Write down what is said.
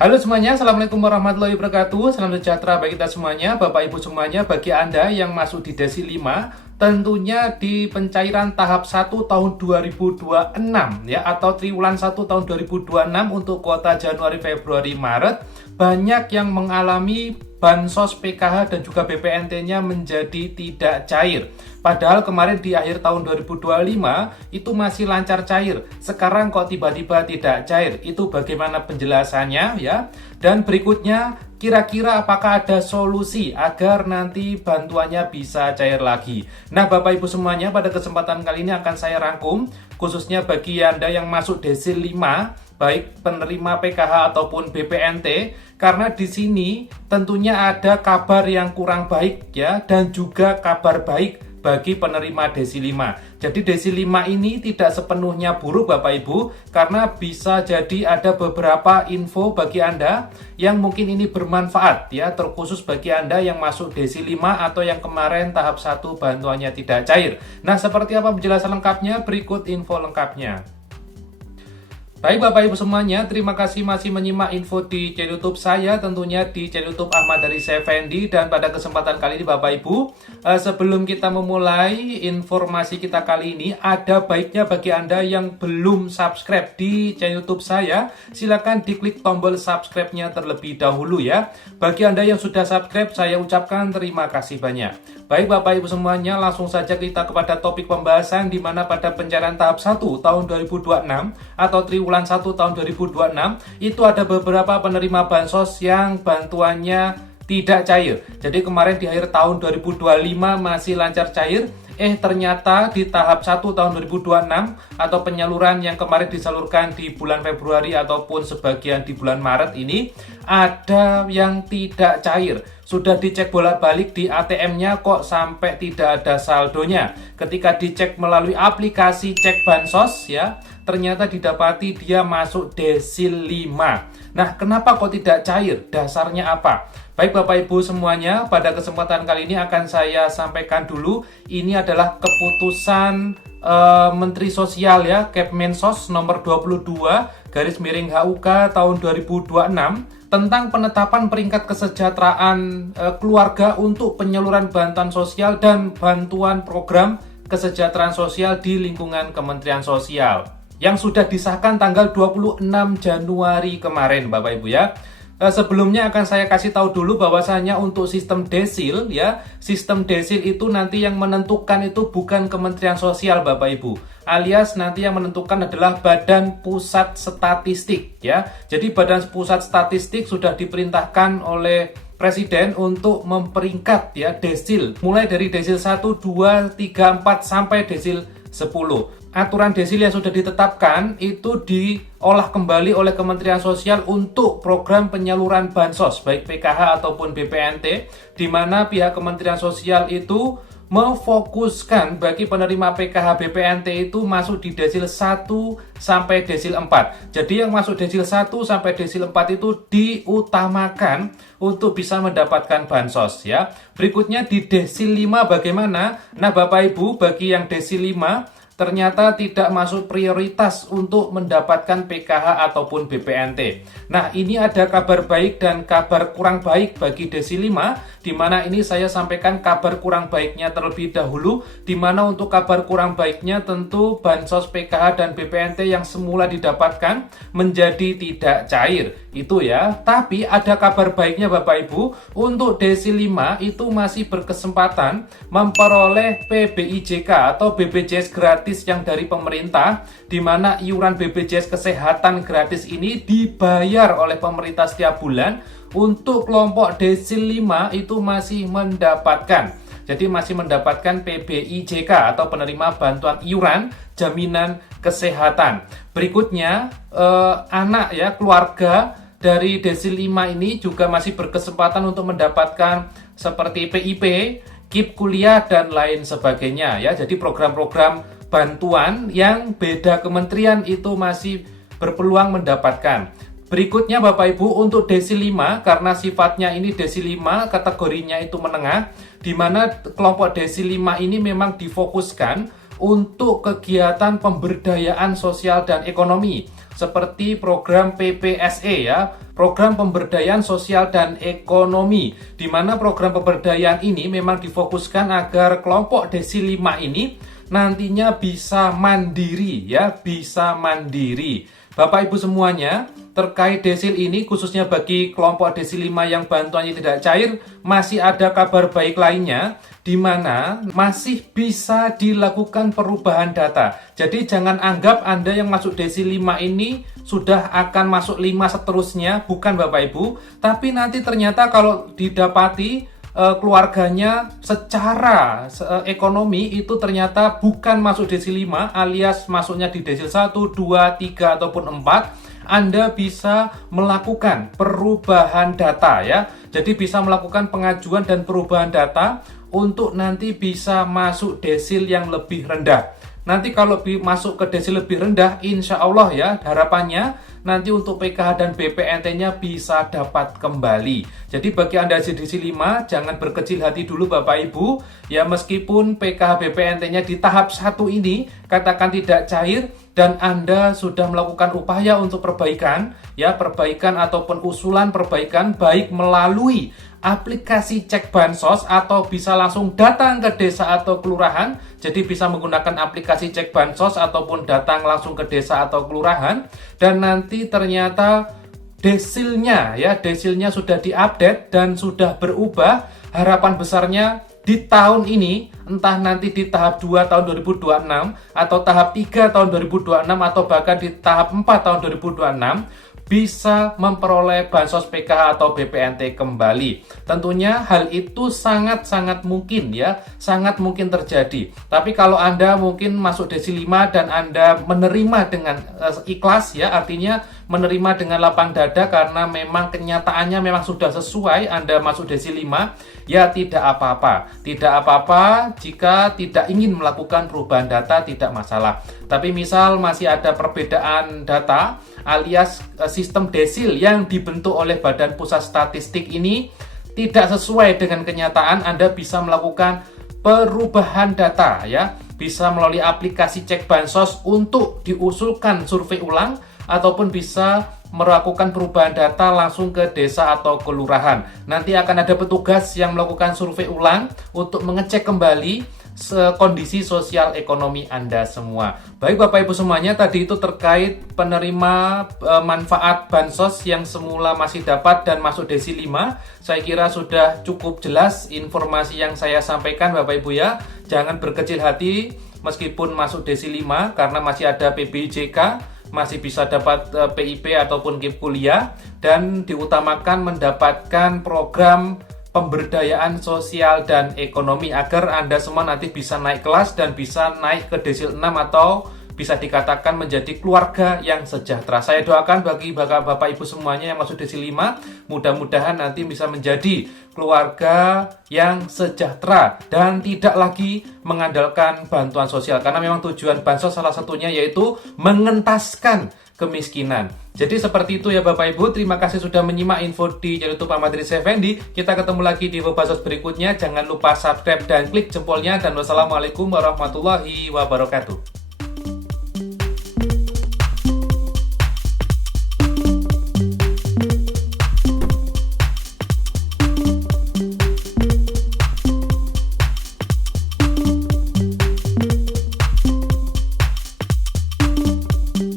Halo semuanya, Assalamualaikum warahmatullahi wabarakatuh. Salam sejahtera bagi kita semuanya, Bapak Ibu semuanya. Bagi Anda yang masuk di Desi 5, tentunya di pencairan tahap 1 tahun 2026 ya, atau triwulan 1 tahun 2026 untuk kuota Januari, Februari, Maret, banyak yang mengalami bansos PKH dan juga BPNT-nya menjadi tidak cair. Padahal kemarin di akhir tahun 2025 itu masih lancar cair. Sekarang kok tiba-tiba tidak cair? Itu bagaimana penjelasannya ya? Dan berikutnya, kira-kira apakah ada solusi agar nanti bantuannya bisa cair lagi? Nah, Bapak Ibu semuanya, pada kesempatan kali ini akan saya rangkum khususnya bagi Anda yang masuk Desil 5, baik penerima PKH ataupun BPNT, karena di sini tentunya ada kabar yang kurang baik ya, dan juga kabar baik bagi penerima Desi 5. Jadi Desi 5 ini tidak sepenuhnya buruk Bapak Ibu, karena bisa jadi ada beberapa info bagi Anda yang mungkin ini bermanfaat ya, terkhusus bagi Anda yang masuk Desi 5 atau yang kemarin tahap 1 bantuannya tidak cair. Nah, seperti apa penjelasan lengkapnya? Berikut info lengkapnya. Baik Bapak Ibu semuanya, terima kasih masih menyimak info di channel YouTube saya, tentunya di channel YouTube Ahmad Haris Effendi. Dan pada kesempatan kali ini Bapak Ibu, sebelum kita memulai informasi kita kali ini, ada baiknya bagi Anda yang belum subscribe di channel YouTube saya, silakan diklik tombol subscribe-nya terlebih dahulu ya. Bagi Anda yang sudah subscribe, saya ucapkan terima kasih banyak. Baik Bapak Ibu semuanya, langsung saja kita kepada topik pembahasan, di mana pada pencairan tahap 1 tahun 2026 atau triwulan 1 tahun 2026 itu ada beberapa penerima bansos yang bantuannya tidak cair. Jadi kemarin di akhir tahun 2025 masih lancar cair, ternyata di tahap 1 tahun 2026 atau penyaluran yang kemarin disalurkan di bulan Februari ataupun sebagian di bulan Maret ini ada yang tidak cair. Sudah dicek bolak-balik di ATM-nya kok sampai tidak ada saldonya. Ketika dicek melalui aplikasi cek bansos ya, ternyata didapati dia masuk Desil 5. Nah, kenapa kok tidak cair? Dasarnya apa? Baik Bapak Ibu semuanya, pada kesempatan kali ini akan saya sampaikan dulu. Ini adalah keputusan Menteri Sosial ya, Kepmensos nomor 22 garis miring HUK tahun 2026 tentang penetapan peringkat kesejahteraan keluarga untuk penyaluran bantuan sosial dan bantuan program kesejahteraan sosial di lingkungan Kementerian Sosial yang sudah disahkan tanggal 26 Januari kemarin Bapak Ibu ya. Sebelumnya akan saya kasih tahu dulu bahwasanya untuk sistem desil ya, sistem desil itu nanti yang menentukan itu bukan Kementerian Sosial Bapak Ibu, alias nanti yang menentukan adalah Badan Pusat Statistik ya. Jadi Badan Pusat Statistik sudah diperintahkan oleh Presiden untuk memperingkat ya desil, mulai dari desil 1, 2, 3, 4 sampai desil 10. Aturan desil yang sudah ditetapkan itu diolah kembali oleh Kementerian Sosial untuk program penyaluran bansos baik PKH ataupun BPNT, di mana pihak Kementerian Sosial itu memfokuskan bagi penerima PKH BPNT itu masuk di desil 1 sampai desil 4. Jadi yang masuk desil 1 sampai desil 4 itu diutamakan untuk bisa mendapatkan bansos ya. Berikutnya di desil 5 bagaimana? Nah Bapak Ibu, bagi yang desil 5 ternyata tidak masuk prioritas untuk mendapatkan PKH ataupun BPNT. Nah, ini ada kabar baik dan kabar kurang baik bagi Desi 5, di mana ini saya sampaikan kabar kurang baiknya terlebih dahulu, di mana untuk kabar kurang baiknya tentu bansos PKH dan BPNT yang semula didapatkan menjadi tidak cair. Itu ya. Tapi ada kabar baiknya Bapak Ibu, untuk Desi 5 itu masih berkesempatan memperoleh PBIJK atau BPJS gratis yang dari pemerintah, di mana iuran BPJS Kesehatan gratis ini dibayar oleh pemerintah setiap bulan. Untuk kelompok desil 5 itu masih mendapatkan. Jadi masih mendapatkan PBIJK atau penerima bantuan iuran jaminan kesehatan. Berikutnya anak ya, keluarga dari desil 5 ini juga masih berkesempatan untuk mendapatkan seperti PIP, KIP kuliah dan lain sebagainya ya. Jadi program-program bantuan yang beda kementerian itu masih berpeluang mendapatkan. Berikutnya Bapak Ibu, untuk desil 5 karena sifatnya ini desil 5 kategorinya itu menengah, di mana kelompok desil 5 ini memang difokuskan untuk kegiatan pemberdayaan sosial dan ekonomi seperti program PPSE ya, program pemberdayaan sosial dan ekonomi, di mana program pemberdayaan ini memang difokuskan agar kelompok desil 5 ini nantinya bisa mandiri ya, bisa mandiri. Bapak Ibu semuanya, terkait desil ini khususnya bagi kelompok desil 5 yang bantuannya tidak cair, masih ada kabar baik lainnya di mana masih bisa dilakukan perubahan data. Jadi jangan anggap Anda yang masuk desil 5 ini sudah akan masuk 5 seterusnya, bukan Bapak Ibu, tapi nanti ternyata kalau didapati keluarganya secara ekonomi itu ternyata bukan masuk desil 5 alias masuknya di desil 1, 2, 3 ataupun 4, Anda bisa melakukan perubahan data ya. Jadi bisa melakukan pengajuan dan perubahan data untuk nanti bisa masuk desil yang lebih rendah. Nanti kalau masuk ke desil lebih rendah, insya Allah ya, harapannya nanti untuk PKH dan BPNT-nya bisa dapat kembali. Jadi bagi Anda di desil 5, jangan berkecil hati dulu Bapak Ibu. Ya meskipun PKH BPNT-nya di tahap 1 ini katakan tidak cair, dan Anda sudah melakukan upaya untuk perbaikan, ya perbaikan ataupun usulan perbaikan baik melalui aplikasi cek bansos atau bisa langsung datang ke desa atau kelurahan. Jadi bisa menggunakan aplikasi cek bansos ataupun datang langsung ke desa atau kelurahan, dan nanti ternyata desilnya sudah diupdate dan sudah berubah. Harapan besarnya di tahun ini, entah nanti di tahap 2 tahun 2026 atau tahap 3 tahun 2026 atau bahkan di tahap 4 tahun 2026, bisa memperoleh bansos PKH atau BPNT kembali. Tentunya hal itu sangat-sangat mungkin ya, sangat mungkin terjadi. Tapi kalau Anda mungkin masuk desil 5 dan Anda menerima dengan ikhlas ya, artinya menerima dengan lapang dada karena memang kenyataannya memang sudah sesuai Anda masuk desil 5, ya tidak apa-apa. Tidak apa-apa jika tidak ingin melakukan perubahan data, tidak masalah. Tapi misal masih ada perbedaan data alias sistem desil yang dibentuk oleh Badan Pusat Statistik ini tidak sesuai dengan kenyataan, Anda bisa melakukan perubahan data ya. Bisa melalui aplikasi cek bansos untuk diusulkan survei ulang, ataupun bisa melakukan perubahan data langsung ke desa atau kelurahan. Nanti akan ada petugas yang melakukan survei ulang untuk mengecek kembali kondisi sosial ekonomi Anda semua. Baik Bapak Ibu semuanya, tadi itu terkait penerima manfaat bansos yang semula masih dapat dan masuk desil 5. Saya kira sudah cukup jelas informasi yang saya sampaikan Bapak Ibu ya. Jangan berkecil hati meskipun masuk desil 5 karena masih ada PBJK, masih bisa dapat PIP ataupun KIP kuliah, dan diutamakan mendapatkan program pemberdayaan sosial dan ekonomi agar Anda semua nanti bisa naik kelas dan bisa naik ke desil 6 atau bisa dikatakan menjadi keluarga yang sejahtera. Saya doakan bagi Bapak Ibu semuanya yang masuk desil 5, mudah-mudahan nanti bisa menjadi keluarga yang sejahtera dan tidak lagi mengandalkan bantuan sosial, karena memang tujuan bansos salah satunya yaitu mengentaskan kemiskinan. Jadi seperti itu ya Bapak Ibu. Terima kasih sudah menyimak info di channel YouTube Ahmad Riza Effendi. Kita ketemu lagi di info bansos berikutnya. Jangan lupa subscribe dan klik jempolnya. Dan wassalamualaikum warahmatullahi wabarakatuh.